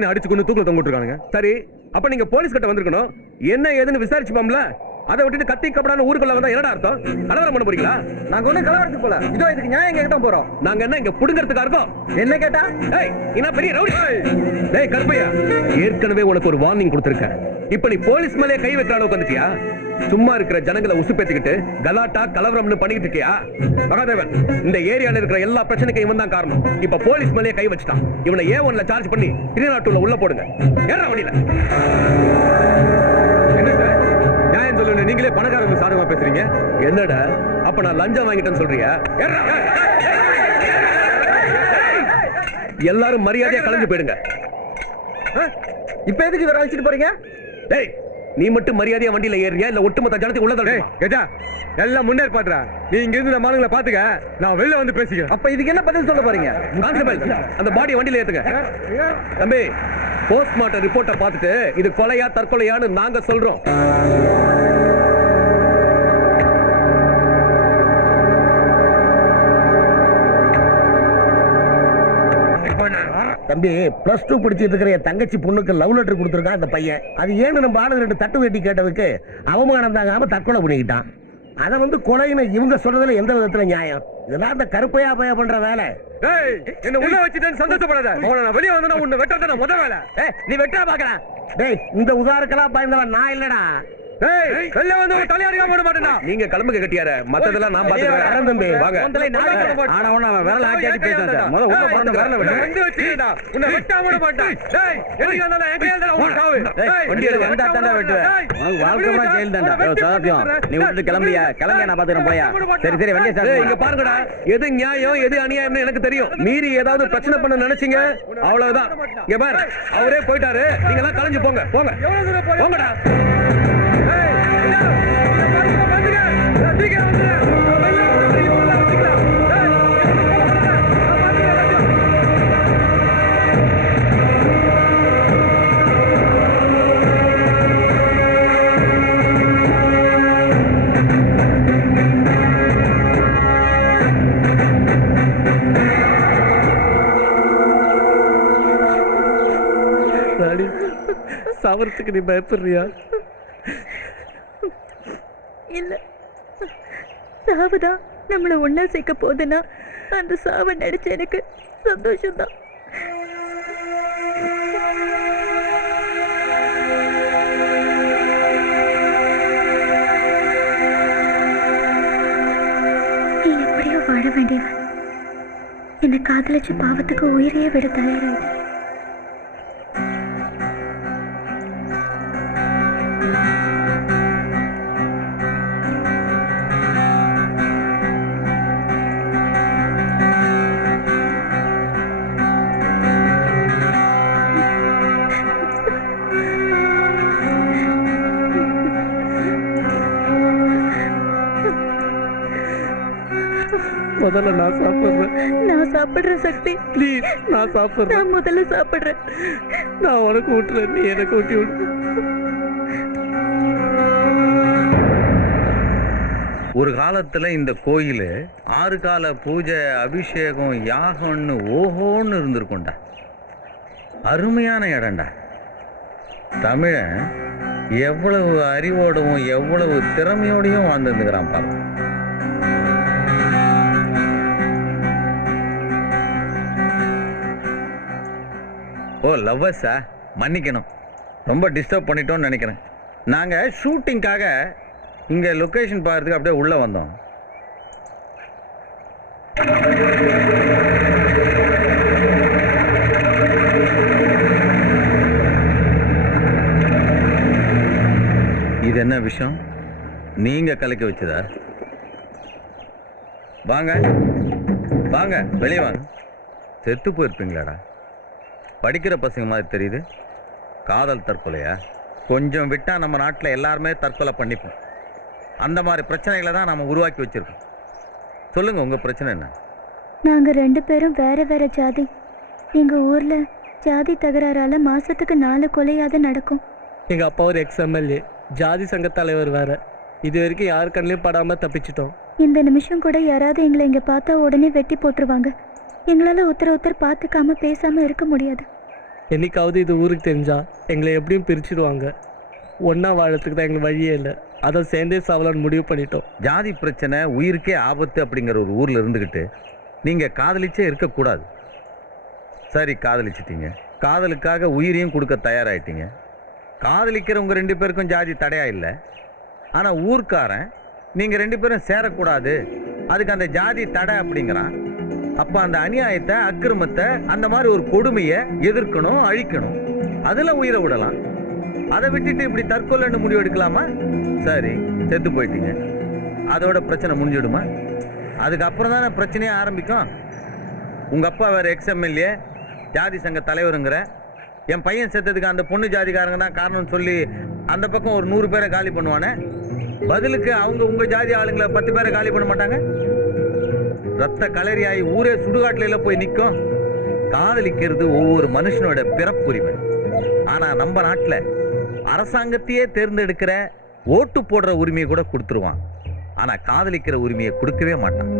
பையனை அடிச்சு கொண்டு தூக்கில தொங்கிட்டு இருக்கானுங்க. சரி, அப்ப நீங்க போலீஸ் கிட்ட வந்திருக்கணும், என்ன ஏதுன்னு விசாரிச்சுப்பாம்ல. அதை விட்டுட்டு கத்தி கப்படான ஊருக்குள்ள வந்தா என்னடா அர்த்தம்? கலவரம் பண்ண போறீங்களா? நாங்க ஒண்ணு கலவரத்துக்கு போல, இதோ இதுக்கு நியாயம் கேட்க தான் போறோம். நாங்க என்ன இங்க புடுங்கிறதுக்கா இருக்கோம்? என்ன கேட்டா? ஏய், என்ன பெரிய ரவுடி? டேய் கருப்பையா, ஏற்கனவே உனக்கு ஒரு வார்னிங் கொடுத்திருக்கேன். இப்ப நீ போலீஸ் மேலே கை வைக்கிற அளவுக்கு வந்துட்டியா? சும்மா இருக்கிற ஜனங்களை உசுப்பேத்திக்கிட்டு கலாட்டா கலவரம்னு பண்ணிட்டு இருக்கியா? மகாதேவன், இந்த ஏரியால இருக்கிற எல்லா பிரச்சனைக்கும் இவன் தான் காரணம். இப்ப போலீஸ் மேலே கை வச்சுட்டான். இவனை A1ல சார்ஜ் பண்ணி 302ல உள்ள போடுங்க. ஏறா வண்டியில. என்ன சார் நியாயம் சொல்லுங்க, நீங்களே பணக்காரங்க சாதகமா பேசுறீங்க. என்னடா அப்ப நான் லஞ்சம் வாங்கிட்டேன்னு சொல்றியா? எல்லாரும் மரியாதையா கலந்து போயிடுங்க. இப்ப எதுக்கு இவரை அழைச்சிட்டு போறீங்க? டேய், நீ மட்டும் மரியாதையா வண்டியில ஏறியா இல்ல ஒட்டுமொத்த ஜனத்தை உள்ள தள்ளுறியா? கஜா, எல்லாம் முன்னேற் பாத்துறா. நீ இங்க இருந்து நம்ம ஆளுங்களை பாத்துக்க, நான் வெளில வந்து பேசிக்கிறேன். அப்ப இதுக்கு என்ன பதில் சொல்ல போறீங்க? கான்ஸ்டபிள், அந்த பாடி வண்டியில ஏத்துங்க. தம்பி, போஸ்ட்மார்ட்டம் ரிப்போர்ட்டை பார்த்துட்டு இது கொலையா தற்கொலையான்னு நாங்க சொல்றோம். தம்பி, +2 படிச்சிட்டு இருக்கிற என் தங்கச்சி பொண்ணுக்கு லவ் லெட்டர் கொடுத்துருக்கான் அந்த பையன். அது ஏன்னு நம்ம ஆளுங்க 2 தட்டு வெட்டி கேட்டதுக்கு அவமானம் தாங்காம தற்கொலை பண்ணிக்கிட்டான். அதை வந்து கொலைன்னு இவங்க சொல்றதுல எந்த விதத்துல நியாயம்? இதெல்லாம் அந்த கருப்பையா பைய பண்ற வேலை. என்ன உள்ள வச்சுட்டேன்னு சந்தோஷப்படாத. நான் வெளியே வந்தா உன்னை வெட்டறத முதல் வேலை. நீ வெட்டா பாக்குறேன். டேய், இந்த உதாரணக்கெல்லாம் பயந்தவன் நான் இல்லடா. வெளில வந்து தலையாரியா போட மாட்டேனா? நீங்க கிளம்புங்க கட்டியார, மத்ததெல்லாம் நான் பாத்துக்கிறேன். தம்பி வாங்க. ஆனா அவன் விரல ஆக்கியாடி பேசாத. முத உள்ள போறத விரல வெட்டு. வந்து வச்சிடா. உன்னை வெட்டா போட மாட்டேன். டேய், எங்க வந்தாலும் எங்க ஏண்டா உன் காவு. டேய், வண்டியில வந்தா தான்டா வெட்டுவேன். உனக்கு வாழ்க்கைமா ஜெயில் தான்டா. சாத்தியம். நீ விட்டு கிளம்பியா? கிளம்பியா, நான் பாத்துறேன் போயா. சரி சரி, வண்டியை ஸ்டார்ட். இங்க பாருங்கடா, எது நியாயம் எது அநியாயம்னு எனக்கு தெரியும். மீறி ஏதாவது பிரச்சனை பண்ண நினைச்சீங்க அவ்வளவுதான். இங்க பாரு, அவரே போயிட்டாரு. நீங்க எல்லாம் கலஞ்சு போங்க. போங்க போங்கடா. சாவறதுக்கு நீ பயப்படுறியா? இல்ல, சாவுதான் நம்மளை ஒன்னா சேர்க்க போதுன்னா அந்த சாவை நடிச்ச எனக்கு சந்தோஷம்தான். நீ எப்படியோ வாழ வேண்டியவன். என்னை காதலிச்சு பாவத்துக்கு உயிரையே விட தயாராயிட்ட. முதல்ல நான் சாப்பிடுறேன். நான் சாப்பிடுறேன் சக்தி. ப்ளீஸ், நான் சாப்பிடுறேன். நான் முதல்ல சாப்பிடுறேன். நான் உனக்கு ஊட்டுறேன், நீ எனக்கு ஊட்டி விடு. ஒரு காலத்துல இந்த கோயில் 6 கால பூஜை, அபிஷேகம், யாகம்னு ஓஹோன்னு இருந்திருக்கும்டா. அருமையான இடம்டா. தமிழன் எவ்வளவு அறிவோடவும் எவ்வளவு திறமையோடையும் வாழ்ந்துருந்துக்கிறான் பாரு. ஓ லவ்வர்ஸா, மன்னிக்கணும், ரொம்ப டிஸ்டர்ப் பண்ணிட்டோம்னு நினைக்கிறேன். நாங்கள் ஷூட்டிங்காக இங்கே லொக்கேஷன் பார்க்கறதுக்கு அப்படியே உள்ளே வந்தோம். இது என்ன விஷயம்? நீங்கள் கலக்கி வச்சதா? வாங்க வாங்க, வெளியே வாங்க. செத்து போயிருப்பீங்களாடா? படிக்கிற பசங்க மாதிரி தெரியுது. காதல் தற்கொலையா? கொஞ்சம் விட்டால் நம்ம நாட்டில் எல்லாருமே தற்கொலை பண்ணிப்போம். அந்த மாதிரி பிரச்சனைகளை தான் நம்ம உருவாக்கி வச்சுருக்கோம். சொல்லுங்கள், உங்கள் பிரச்சனை என்ன? நாங்கள் 2 பேரும் வேற வேற ஜாதி. எங்கள் ஊரில் ஜாதி தகராறால் மாதத்துக்கு 4 கொலையாவது நடக்கும். எங்கள் அப்பா ஒரு எக்ஸ்எம்எல்ஏ, ஜாதி சங்க தலைவர் வேறு. இது வரைக்கும் யார் கண்ணிலையும் படாமல் தப்பிச்சிட்டோம். இந்த நிமிஷம் கூட யாராவது எங்களை இங்கே பார்த்தா உடனே வெட்டி போட்டுருவாங்க. எங்களால் ஒருத்தர் பார்த்துக்காம பேசாமல் இருக்க முடியாது. என்னைக்காவது இது ஊருக்கு தெரிஞ்சா எங்களை எப்படியும் பிரிச்சிடுவாங்க. ஒன்றா வாழறதுக்கு தான் எங்களுக்கு வழியே இல்லை. அதை சேர்ந்தே சாவலான்னு முடிவு பண்ணிட்டோம். ஜாதி பிரச்சனை உயிருக்கே ஆபத்து அப்படிங்கிற ஒரு ஊரில் இருந்துக்கிட்டு நீங்கள் காதலிச்சே இருக்கக்கூடாது. சரி, காதலிச்சிட்டீங்க. காதலுக்காக உயிரையும் கொடுக்க தயாராகிட்டீங்க. காதலிக்கிறவங்க 2 பேருக்கும் ஜாதி தடையா இல்லை. ஆனால் ஊர்க்காரன் நீங்கள் 2 பேரும் சேரக்கூடாது, அதுக்கு அந்த ஜாதி தடை அப்படிங்கிறான். அப்போ அந்த அநியாயத்தை, அக்கிரமத்தை, அந்த மாதிரி ஒரு கொடுமையை எதிர்க்கணும், அழிக்கணும். அதில் உயிரை விடலாம். அதை விட்டுட்டு இப்படி தற்கொலைன்னு முடிவு எடுக்கலாமா? சரி, செத்து போயிட்டீங்க, அதோட பிரச்சனை முடிஞ்சிடுமா? அதுக்கப்புறம் தானே பிரச்சனையே ஆரம்பிக்கும். உங்கள் அப்பா வேறு எக்ஸ்எம்எல்ஏ, ஜாதி சங்க தலைவருங்கிற, என் பையன் செத்ததுக்கு அந்த பொண்ணு ஜாதிக்காரங்க தான் காரணம்னு சொல்லி அந்த பக்கம் ஒரு 100 பேரை காலி பண்ணுவானே. பதிலுக்கு அவங்க உங்கள் ஜாதி ஆளுங்களை 10 பேரை காலி பண்ண மாட்டாங்க. ரத்த கலரியாகி ஊரே சுடுகாட்டில போய் நிற்கும். காதலிக்கிறது ஒவ்வொரு மனுஷனோட பிறப்புரிமை. ஆனால் நம்ம நாட்டில் அரசாங்கத்தையே தேர்ந்தெடுக்கிற, ஓட்டு போடுற உரிமையை கூட கொடுத்துருவான். ஆனால் காதலிக்கிற உரிமையை கொடுக்கவே மாட்டான்.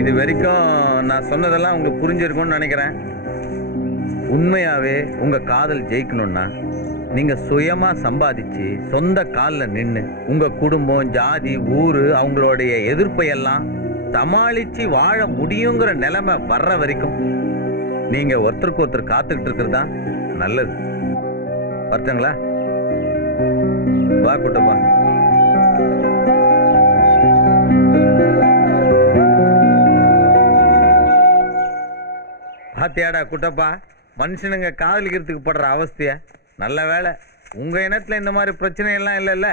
இது வரைக்கும் நான் சொன்னதெல்லாம் உங்களுக்கு புரிஞ்சிருக்கும்னு நினைக்கிறேன். உண்மையாகவே உங்கள் காதல் ஜெயிக்கணும்னா நீங்கள் சுயமாக சம்பாதிச்சு சொந்த காலில் நின்று உங்கள் குடும்பம், ஜாதி, ஊர், அவங்களுடைய எதிர்ப்பையெல்லாம் சமாளித்து வாழ முடியுங்கிற நிலைமை வர்ற வரைக்கும் நீங்கள் ஒருத்தருக்கு ஒருத்தர் காத்துக்கிட்டு இருக்கிறது தான் நல்லது. வரட்டுங்களா? வா குட்டப்பா. பாத்தியாடா குட்டப்பா, மனுஷனுங்க காதலிக்கிறதுக்கு படுற அவஸ்தைய. நல்ல வேலை உங்க இனத்துல இந்த மாதிரி பிரச்சனை எல்லாம் இல்லைல்ல.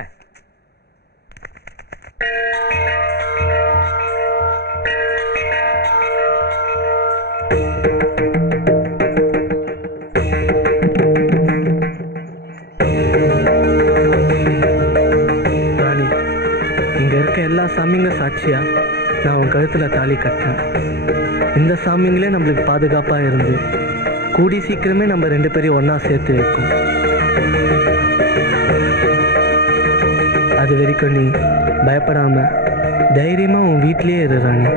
ராணி, இங்க இருக்க எல்லா சாமிங்க சாட்சியா நான் உன் கழுத்துல தாலி கட்டேன். இந்த சாமிங்களே நம்மளுக்கு பாதுகாப்பாக இருந்து கூடி சீக்கிரமே நம்ம 2 பேரையும் ஒன்றா சேர்த்து வைக்கும். அது வரைக்கும் நீ பயப்படாம தைரியமாக உன் வீட்டிலேயே இரு ராணி.